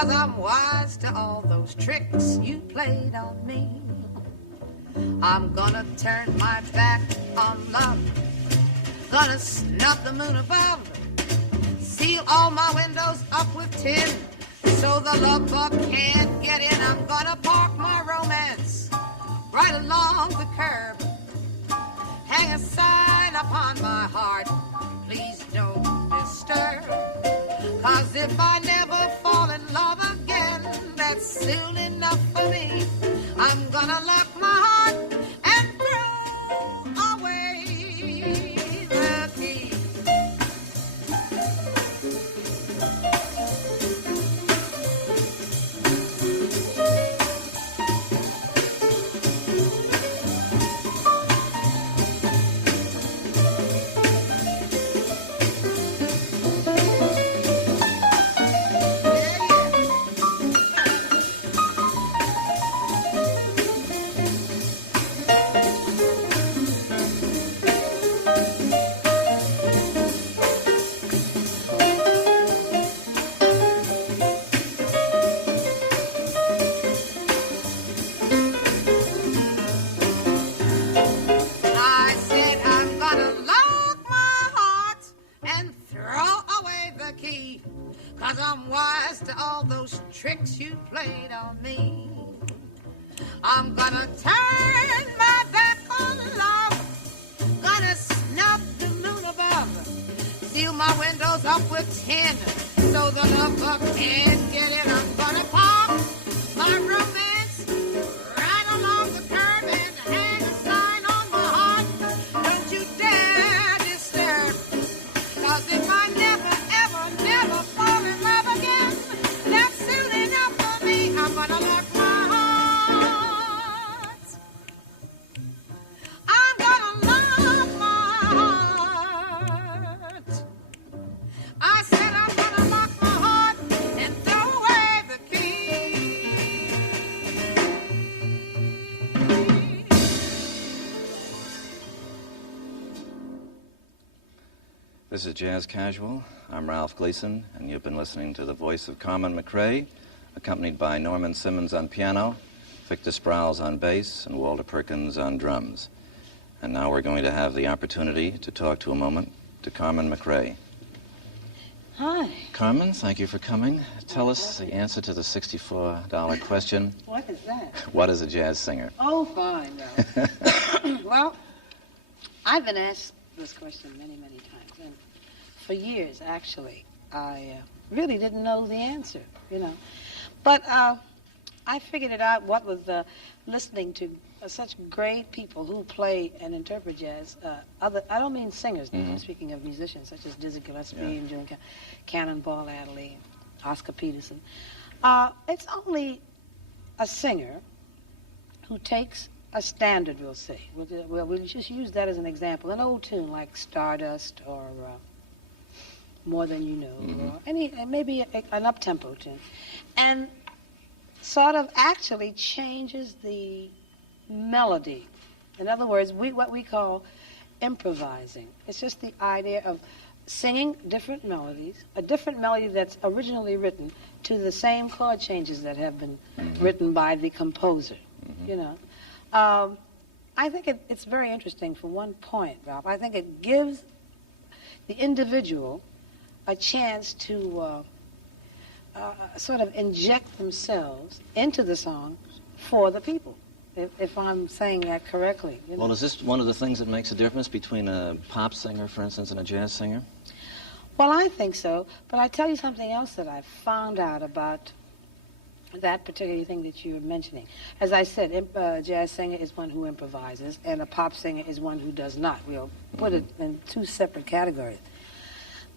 'cause I'm wise to all those tricks you played on me. I'm gonna turn my back on love, gonna snub the moon above, seal all my windows up with tin so the love bug can't get in. I'm gonna park my romance right along the curb, hang a sign upon my heart, please don't disturb. 'Cause if I never fall in love again, that's soon enough for me. I'm gonna lock my heart and throw away the key. Tricks you played on me. I'm gonna turn my back on love, gonna snub the moon above, seal my windows up with tin so the love bug can't get in. I'm gonna park my romance right along the curb and hang a sign on my heart, don't you dare disturb. 'Cause if I never, ever, never fall in love again, that's soon enough for me. I'm gonna lock my heart. I'm gonna lock my heart. I said I'm gonna lock my heart and throw away the key. This is Jazz Casual. I'm Ralph Gleason, and you've been listening to the voice of Carmen McRae, accompanied by Norman Simmons on piano, Victor Sproles on bass, and Walter Perkins on drums. And now we're going to have the opportunity to talk to a moment to Carmen McRae. Hi. Carmen, thank you for coming. Tell us the answer to the $64 question. What is that? What is a jazz singer? Oh, fine, Ralph. Well, I've been asked this question many, many times, and for years, actually, I really didn't know the answer, But I figured it out, what with listening to such great people who play and interpret jazz. I don't mean singers now, I'm speaking of musicians such as Dizzy Gillespie and June Cannonball Adderley, Oscar Peterson. It's only a singer who takes a standard, we'll say. We'll just use that as an example. An old tune like Stardust or More Than You Know, or maybe an up-tempo tune. And sort of actually changes the melody. In other words, what we call improvising. It's just the idea of singing different melodies, a different melody that's originally written to the same chord changes that have been written by the composer, I think it's very interesting from one point, Ralph. I think it gives the individual a chance to sort of inject themselves into the song for the people, if I'm saying that correctly. Well, is this one of the things that makes a difference between a pop singer, for instance, and a jazz singer? Well, I think so, but I tell you something else that I found out about that particular thing that you were mentioning. As I said, a jazz singer is one who improvises, and a pop singer is one who does not. We'll put it in two separate categories.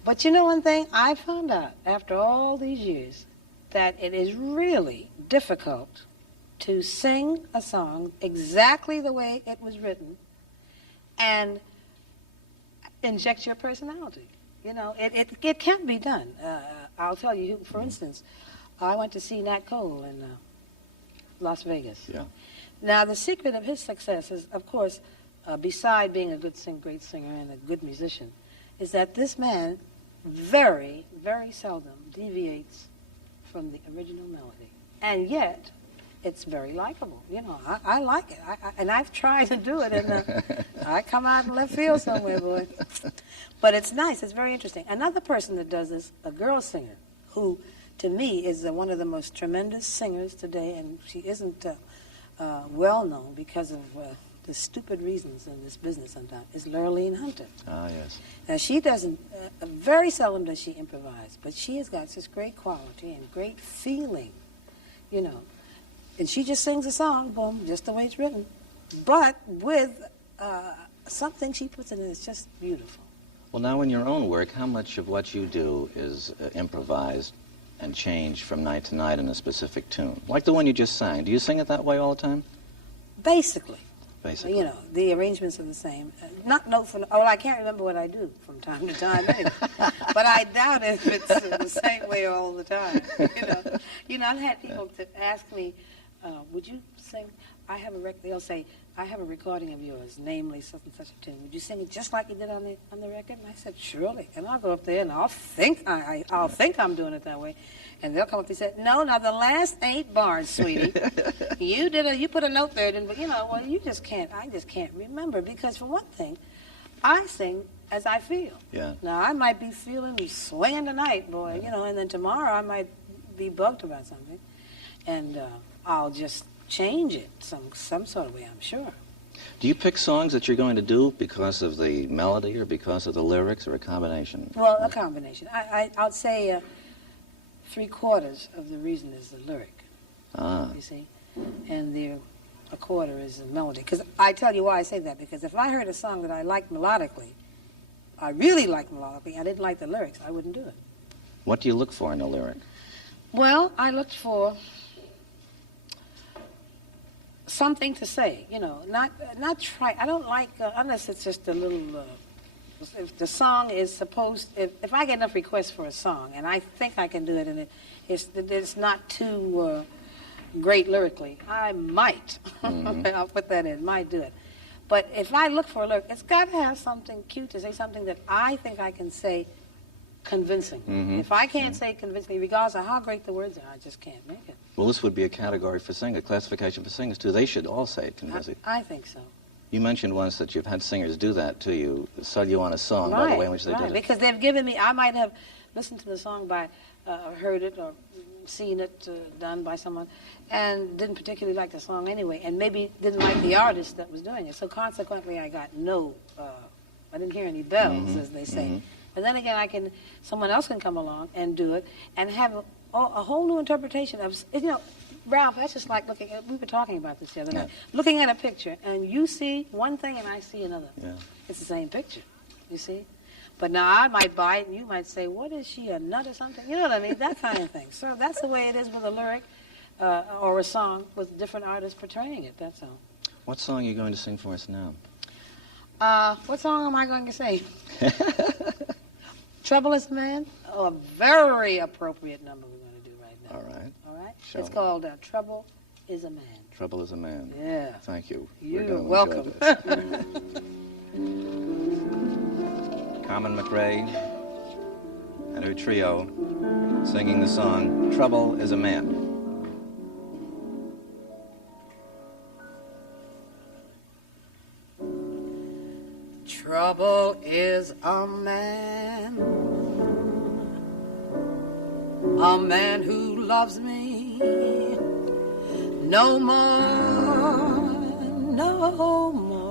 But you know one thing? I found out after all these years that it is really difficult to sing a song exactly the way it was written and inject your personality. It can be done. I'll tell you, for instance, I went to see Nat Cole in Las Vegas. Yeah. Now, the secret of his success is, of course, beside being a great singer and a good musician, is that this man very, very seldom deviates from the original melody. And yet, it's very likable. You know, I like it. And I've tried to do it, and I come out in left field somewhere, boy. But it's nice. It's very interesting. Another person that does this, a girl singer, who, to me, is one of the most tremendous singers today, and she isn't well known because of the stupid reasons in this business sometimes, is Lurleen Hunter. Ah, yes. Now, she doesn't, very seldom does she improvise, but she has got such great quality and great feeling, you know. And she just sings a song, boom, just the way it's written. But with something she puts in it, it's just beautiful. Well, now in your own work, how much of what you do is improvised and changed from night to night in a specific tune? Like the one you just sang. Do you sing it that way all the time? Basically. Basically. You know, the arrangements are the same. Not note for note. Oh, I can't remember what I do from time to time anyway. But I doubt if it's the same way all the time. You know, I've had people to ask me, would you sing? I have a record. They'll say, I have a recording of yours, namely such and such a tune. Would you sing it just like you did on the record? And I said, surely. And I'll go up there and I'll think I'm doing it that way. And they'll come up and say, no, now the last 8 bars, sweetie, you put a note there, but well, I just can't remember, because for one thing, I sing as I feel. Yeah. Now I might be feeling swinging tonight, boy, and then tomorrow I might be bugged about something, and I'll just change it some sort of way, I'm sure. Do you pick songs that you're going to do because of the melody or because of the lyrics, or a combination? Well, a combination. I'll say 3/4 of the reason is the lyric. Ah. You see, and a quarter is the melody. Because I tell you why I say that, because if I heard a song that I liked melodically, I really liked melodically, I didn't like the lyrics, I wouldn't do it. What do you look for in a lyric? Well, I looked for something to say, not try. I don't like, unless it's just a little, if the song is supposed, if I get enough requests for a song, and I think I can do it, and it's not too great lyrically, I might, I'll put that in, might do it. But if I look for a lyric, it's got to have something cute to say, something that I think I can say convincing. Mm-hmm. If I can't say convincingly, regardless of how great the words are, I just can't make it. Well, this would be a category for singers, a classification for singers, too. They should all say it convincing. I think so. You mentioned once that you've had singers do that to you, sell you on a song by the way in which they did it. Because they've given me, I might have listened to the song heard it or seen it done by someone, and didn't particularly like the song anyway, and maybe didn't like the artist that was doing it. So consequently, I got I didn't hear any bells, as they say. Mm-hmm. But then again, someone else can come along and do it, and have a whole new interpretation of, Ralph, that's just like we were talking about this the other night, looking at a picture, and you see one thing and I see another. Yeah. It's the same picture, you see? But now I might buy it and you might say, what is she, a nut or something? You know what I mean? That kind of thing. So that's the way it is with a lyric or a song with different artists portraying it, that's all. What song are you going to sing for us now? What song am I going to sing? Trouble is a Man? Oh, a very appropriate number we're going to do right now. All right. All right? Show It's me. called Trouble is a Man. Trouble is a Man. Yeah. Thank you. You're welcome. Carmen McRae and her trio singing the song Trouble is a Man. Trouble is a man who loves me no more, no more.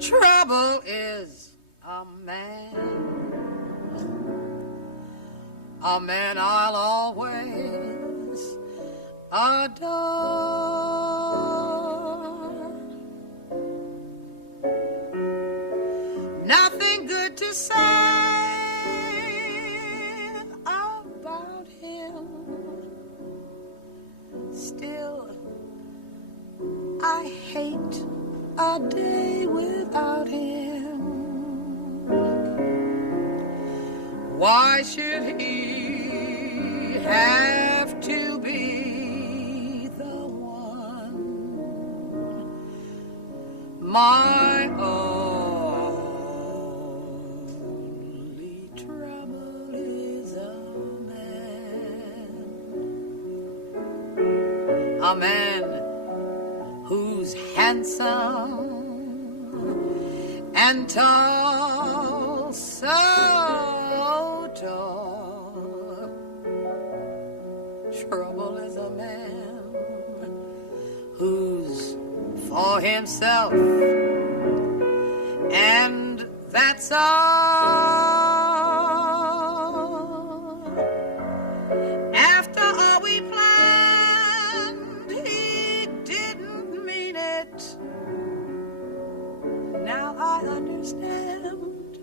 Trouble is a man I'll always adore. Nothing good to say about him. Still, I hate a day without him. Why should he have to be the one? My only trouble is a man who's handsome and tall, so tall. Trouble is a man who's for himself, and that's all. After all we planned, he didn't mean it. Now I understand.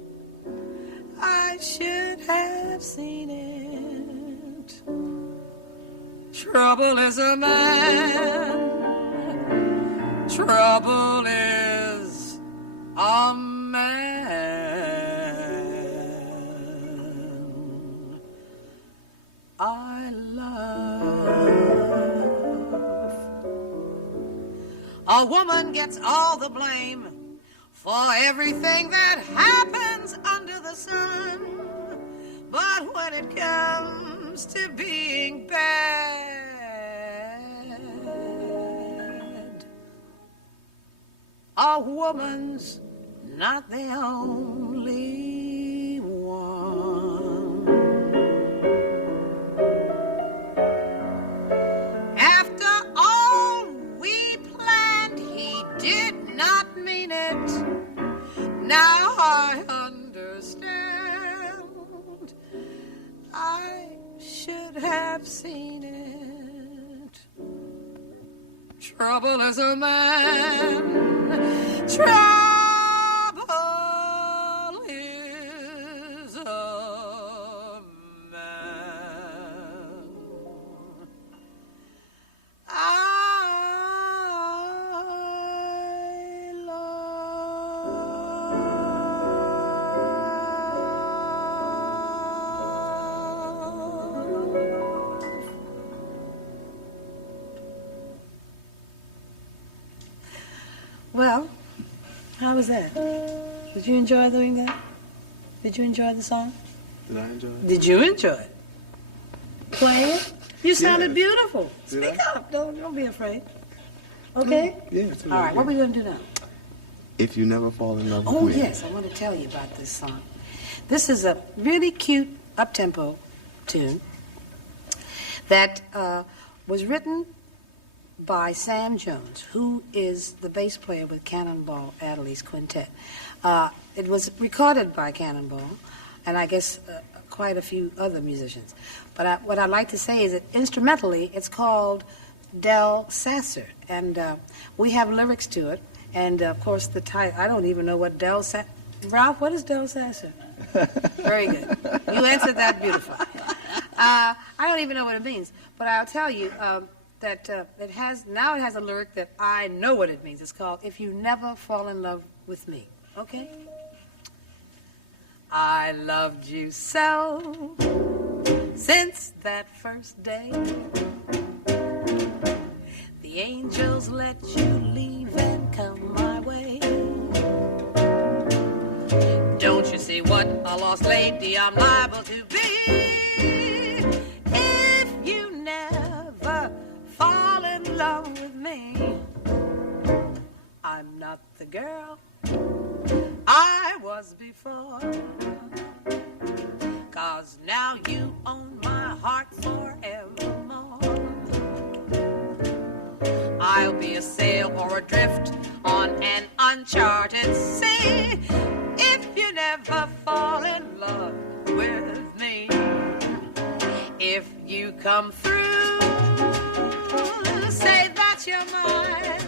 I should have seen it. Trouble is a man. Trouble is a man. I love. A woman gets all the blame for everything that happens under the sun. But when it comes to being bad, a woman's not the only one. After all we planned, he did not mean it. Now I understand. I should have seen it. Trouble is a man. Trouble is a man. Well, how was that? Did you enjoy doing that? Did you enjoy the song? Did I enjoy it? Did you enjoy it? Playing it? You sounded beautiful. Did Speak I? up. Don't be afraid. Okay? Yeah. It's All right, what are we going to do now? If you never fall in love Oh, with me. yes, I want to tell you about this song. This is a really cute up-tempo tune that was written by Sam Jones, who is the bass player with Cannonball Adderley's quintet. It was recorded by Cannonball, and I guess quite a few other musicians. But what I'd like to say is that instrumentally, it's called Del Sasser, and we have lyrics to it. And of course, the title, I don't even know what Del Sasser. Ralph, what is Del Sasser? Very good. You answered that beautifully. I don't even know what it means, but I'll tell you that it has a lyric that I know what it means. It's called "If You Never Fall in Love with Me." Okay? I loved you so since that first day. The angels let you leave and come my way. Don't you see what a lost lady I'm liable to be if you never fall in love with me? I'm not the girl I was before, 'cause now you own my heart forevermore. I'll be a sail or adrift on an uncharted sea if you never fall in love with me. If you come through, say that you're mine.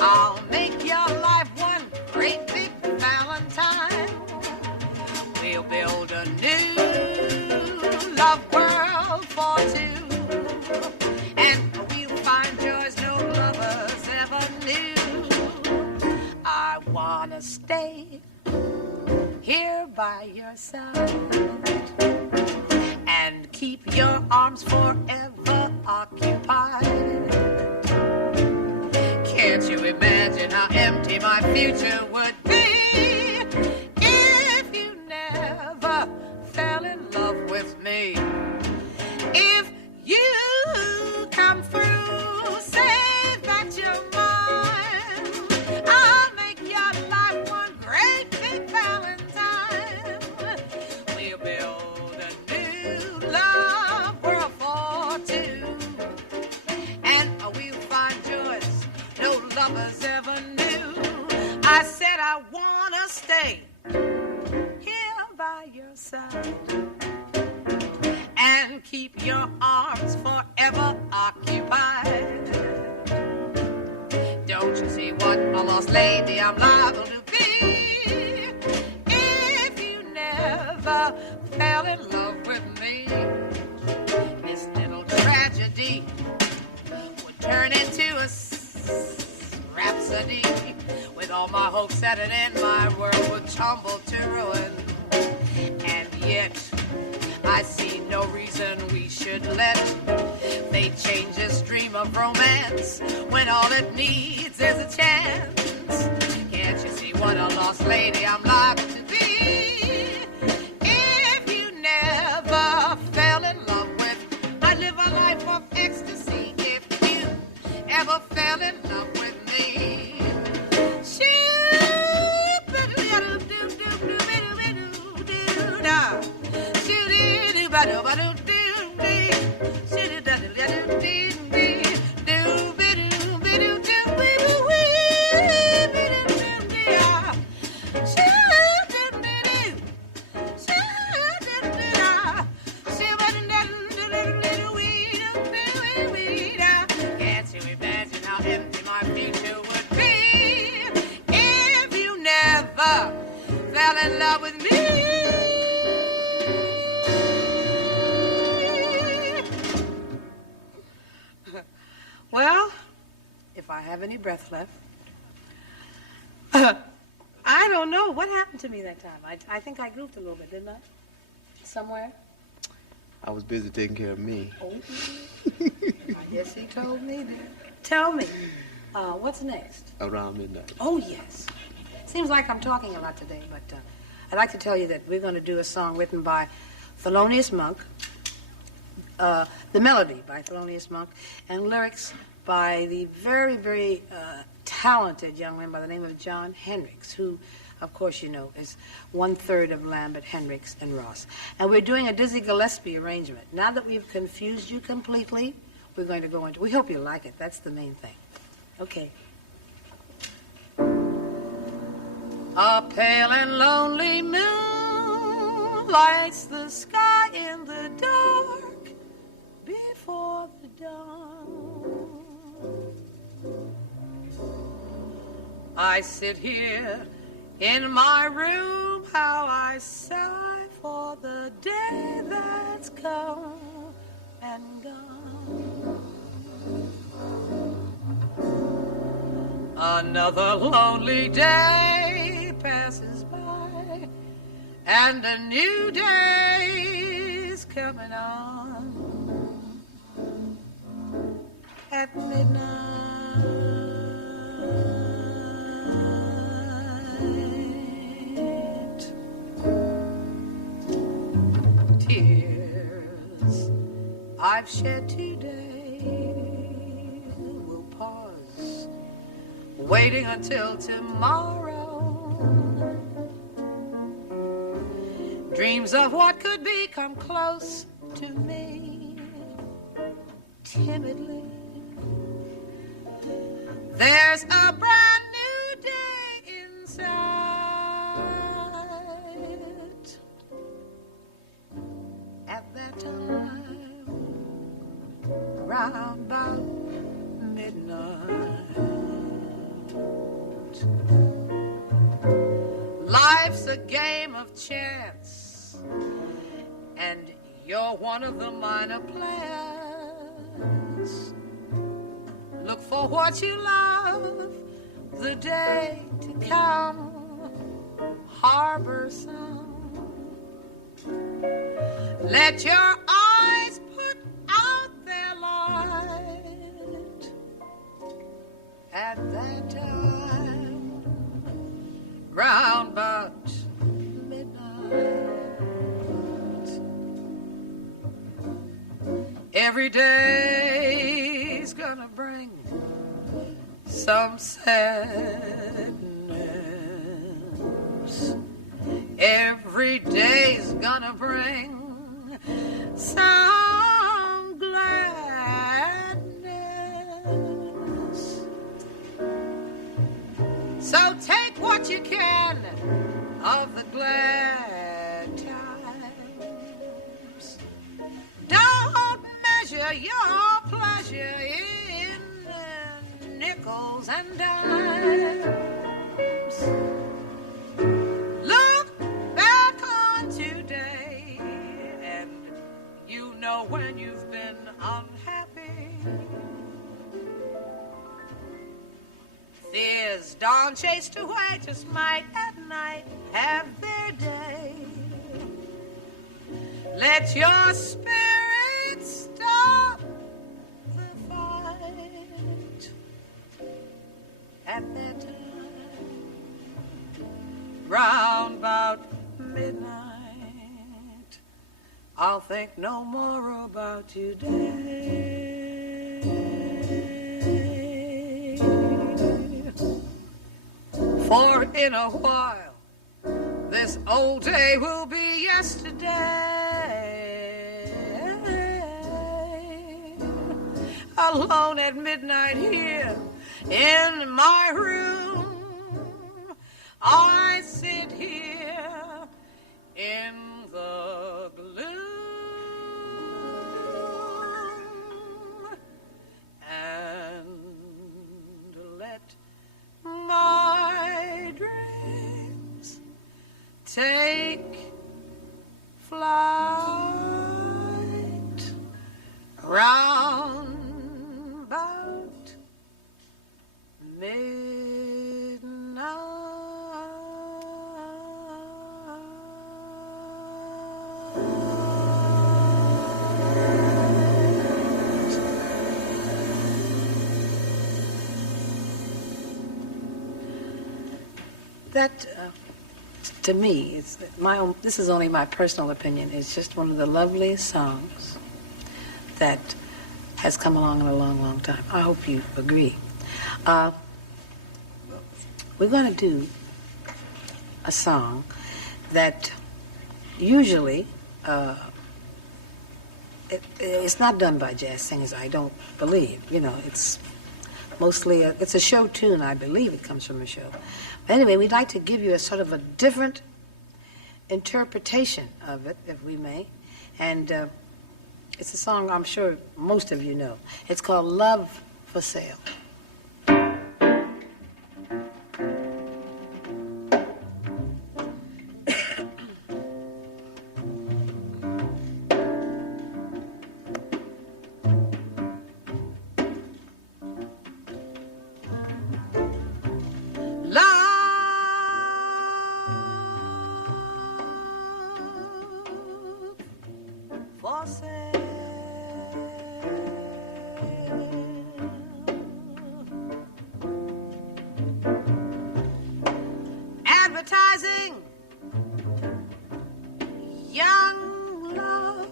I'll make your life one great big Valentine. We'll build a new love world for two, and we'll find joys no lovers ever knew. I wanna stay here by your side and keep your arms forever occupied. Can't you imagine how empty my future would be if you never fell in love with me? If you come through, lovers ever knew. I said I wanna stay here by your side and keep your arms forever occupied. Don't you see what a lost lady I'm liable to be if you never fell in love with me? This little tragedy would turn into a rhapsody. With all my hopes at an end, my world would tumble to ruin. And yet, I see no reason we should let fate change this dream of romance when all it needs is a chance. Can't you see what a lost lady I'm liable to be if you never fell in love with? I live a life of ecstasy if you ever fell in love with me. Can't you imagine how empty my future would be if you never fell in love with me? Well, if I have any breath left, I don't know what happened to me that time. I think I goofed a little bit, didn't I? Somewhere? I was busy taking care of me. Oh, I guess he told me that. Tell me, what's next? Around midnight. Oh, yes. Seems like I'm talking a lot today, but I'd like to tell you that we're going to do a song written by Thelonious Monk, the melody by Thelonious Monk, and lyrics by the very, very talented young man by the name of John Hendricks, who, of course, you know, is 1/3 of Lambert, Hendricks, and Ross. And we're doing a Dizzy Gillespie arrangement. Now that we've confused you completely, we're going to go into... We hope you like it. That's the main thing. Okay. A pale and lonely moon lights the sky in the dark before the dawn. I sit here in my room, how I sigh for the day that's come and gone. Another lonely day passes by, and a new day's coming on. At midnight, tears I've shed today will pause, waiting until tomorrow. Dreams of what could be come close to me timidly. There's a brand new day in sight. At that time, round about midnight, life's a game of chance, and you're one of the minor players. Look for what you love, the day to come, harbor some. Let your eyes put out their light. At that time, round about midnight, every day's gonna bring some sadness. Every day's gonna bring some gladness. measure your pleasure in nickels and dimes. Look back on today, and you know when you've been unhappy. Fears dawn chased away, just might at night have their day. Let your spirit stop the fight at that time, round about midnight. I'll think no more about today. For in a while, this old day will be yesterday. Alone at midnight here in my room, I sit here in the gloom and let my dreams take flight round about That, to me, it's my own. This is only my personal opinion. It's just one of the loveliest songs that has come along in a long, long time. I hope you agree. We're going to do a song that usually it's not done by jazz singers. I don't believe. You know, it's mostly it's a show tune. I believe it comes from a show. But anyway, we'd like to give you a sort of a different interpretation of it, if we may, and it's a song I'm sure most of you know. It's called "Love for Sale." Advertising young love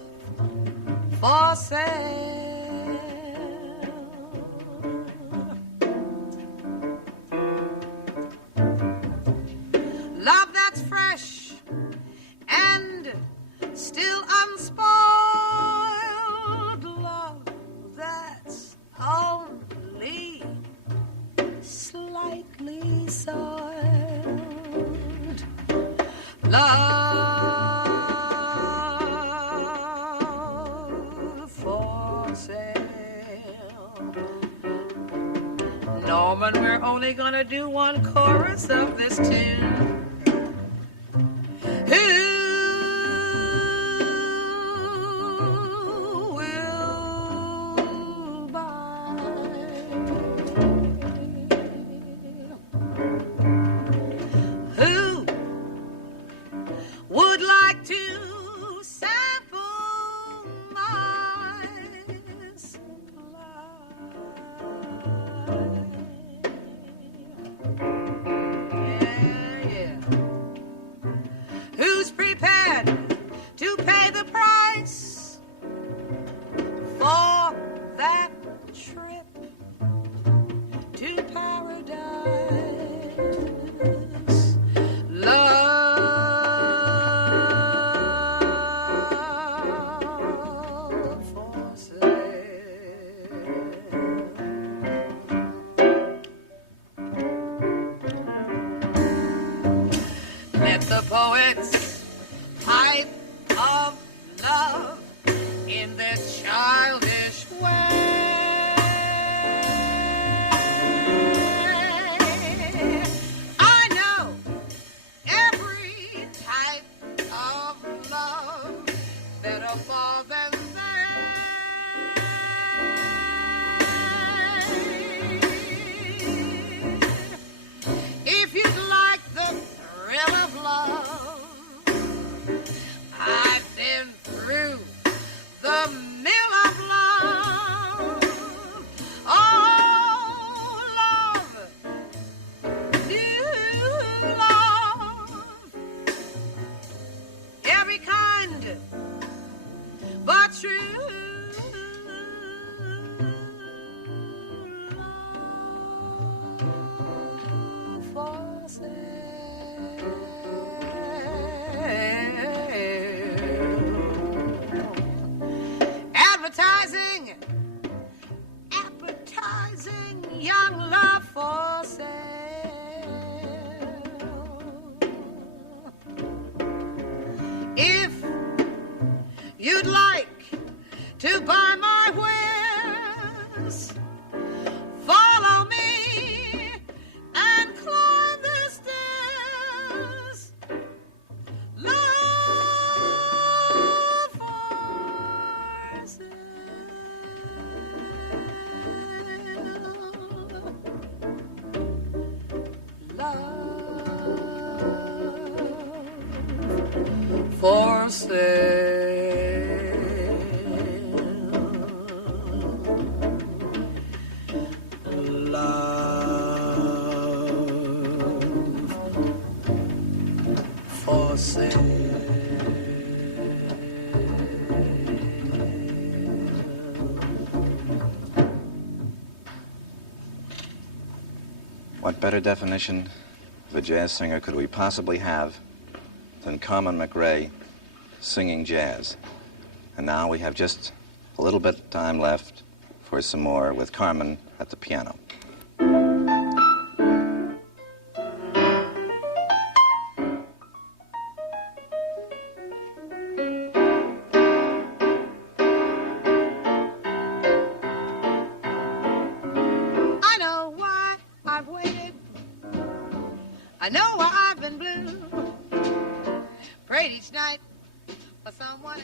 for sale. Love that's fresh and still unspoiled. Love that's only slightly soiled. Love for sale. Norman, we're only gonna do one chorus of this tune. Who will buy? Who would like to sample my supply? Yeah. Who's prepared to pay the price for that trip to paradise? Love for sale. Let the poets pipe of love in their childish young love for sale. If you'd like to buy my wares, follow me and climb the stairs. Love for sale. Love for sale. For sale. What better definition of a jazz singer could we possibly have than Carmen McRae singing jazz? And now we have just a little bit of time left for some more with Carmen at the piano. I know why I've been blue. Prayed each night for someone.